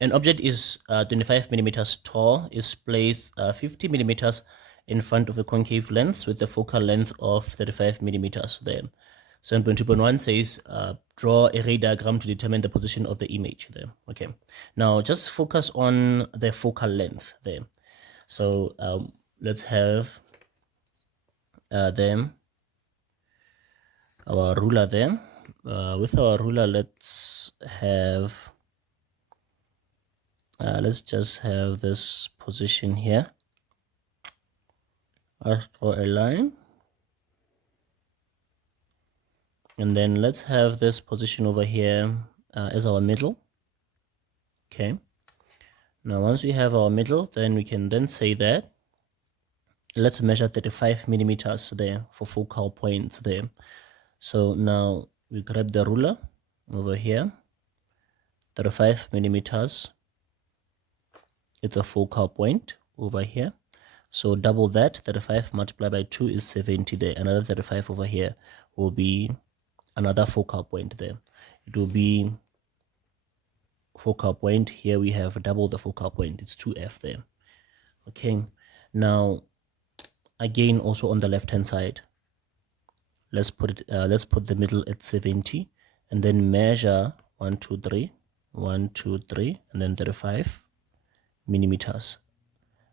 An object is 25 millimeters tall, is placed 50 millimeters in front of a concave lens with a focal length of 35 millimeters there. 7.2.1 says draw a ray diagram to determine the position of the image there. Okay, now just focus on the focal length there. So let's have them our ruler there. With our ruler, let's just have this position here. I'll draw a line, and then let's have this position over here as our middle. Okay, now once we have our middle, then we can then say that let's measure 35 millimeters there for focal points there. So now we grab the ruler over here, 35 millimeters. It's a focal point over here. So double that, 35 multiplied by 2 is 70 there. Another 35 over here will be another focal point there. It will be focal point. Here we have double the focal point. It's 2f there. Okay. Now, again, also on the left-hand side, let's put the middle at 70 and then measure 1, 2, 3, 1, 2, 3, and then 35 millimeters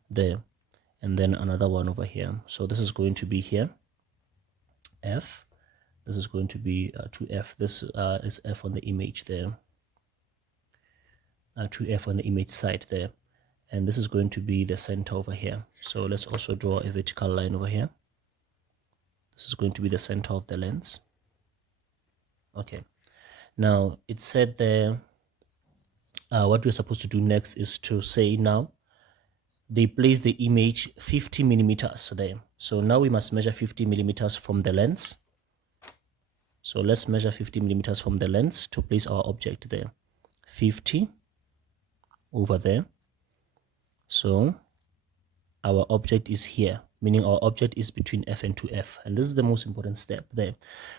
there. And then another one over here. So this is going to be here, F. This is going to be 2F. This is F on the image there. 2F on the image side there. And this is going to be the center over here. So let's also draw a vertical line over here. This is going to be the center of the lens. Okay. Now, it said there, what we're supposed to do next is to say now, they place the image 50 millimeters there. So now we must measure 50 millimeters from the lens. So let's measure 50 millimeters from the lens to place our object there. 50 over there. So our object is here, meaning our object is between F and 2F. And this is the most important step there,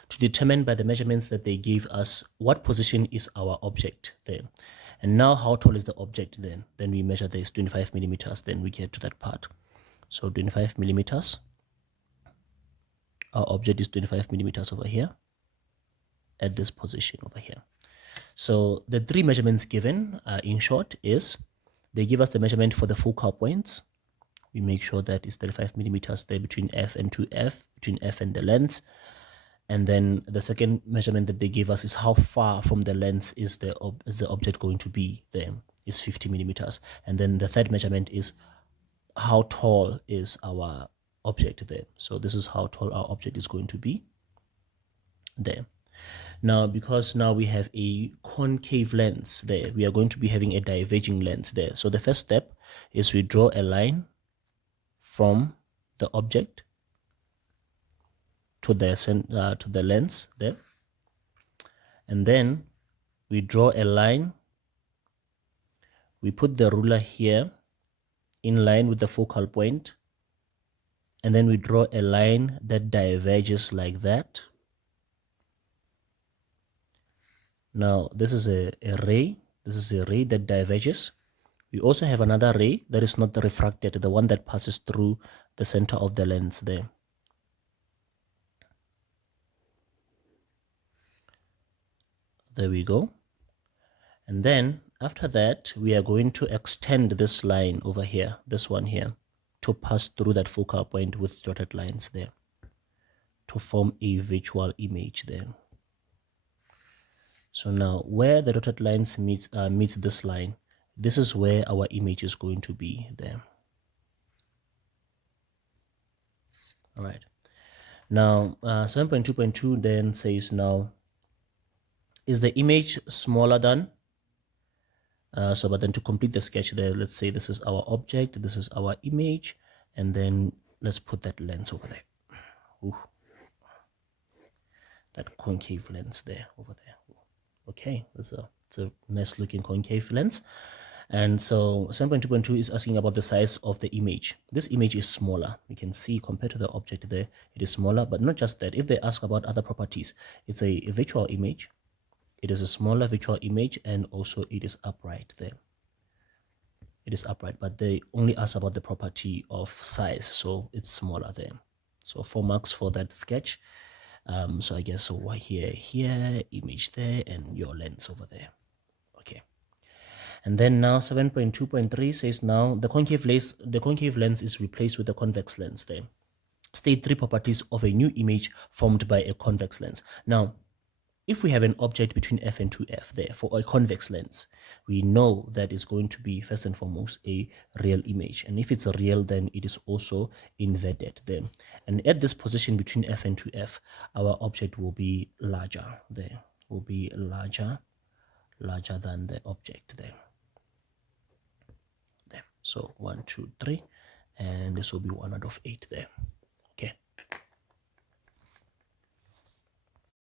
to determine by the measurements that they gave us what position is our object there. And now how tall is the object then? Then we measure this 25 millimeters, then we get to that part. So 25 millimeters. Our object is 25 millimeters over here at this position over here. So the three measurements given in short is they give us the measurement for the focal points. We make sure that it's 35 millimeters there between F and 2F, between F and the lens. And then the second measurement that they gave us is how far from the lens is the object going to be there, is 50 millimeters. And then the third measurement is how tall is our object there. So this is how tall our object is going to be there. Now, because now we have a concave lens there, we are going to be having a diverging lens there. So the first step is we draw a line from the object to the lens there, and then we draw a line. We put the ruler here in line with the focal point, and then we draw a line that diverges like that. Now this is a ray. This is a ray that diverges. We also have another ray that is not refracted, the one that passes through the center of the lens there. There we go. And then after that, we are going to extend this line over here, this one here, to pass through that focal point with dotted lines there to form a visual image there. So now where the dotted lines meets this line, this is where our image is going to be there. All right. Now 7.2.2 then says now, is the image smaller than? But then to complete the sketch there, let's say this is our object, this is our image, and then let's put that lens over there. Ooh. That concave lens there, over there. Okay, it's a nice looking concave lens. And so 7.2.2 is asking about the size of the image. This image is smaller. You can see compared to the object there, it is smaller, but not just that. If they ask about other properties, it's a virtual image. It is a smaller virtual image, and also it is upright there. It is upright, but they only ask about the property of size, so it's smaller there. So 4 marks for that sketch. So I guess over here, image there, and your lens over there. Okay. And then now 7.2.3 says now the concave lens is replaced with a convex lens there. State 3 properties of a new image formed by a convex lens. Now, if we have an object between f and 2f there for a convex lens, we know that it's going to be first and foremost a real image. And if it's a real, then it is also inverted there. And at this position between f and 2f, our object will be larger there, will be larger than the object there. So 1, 2, 3, and this will be 1 out of 8 there.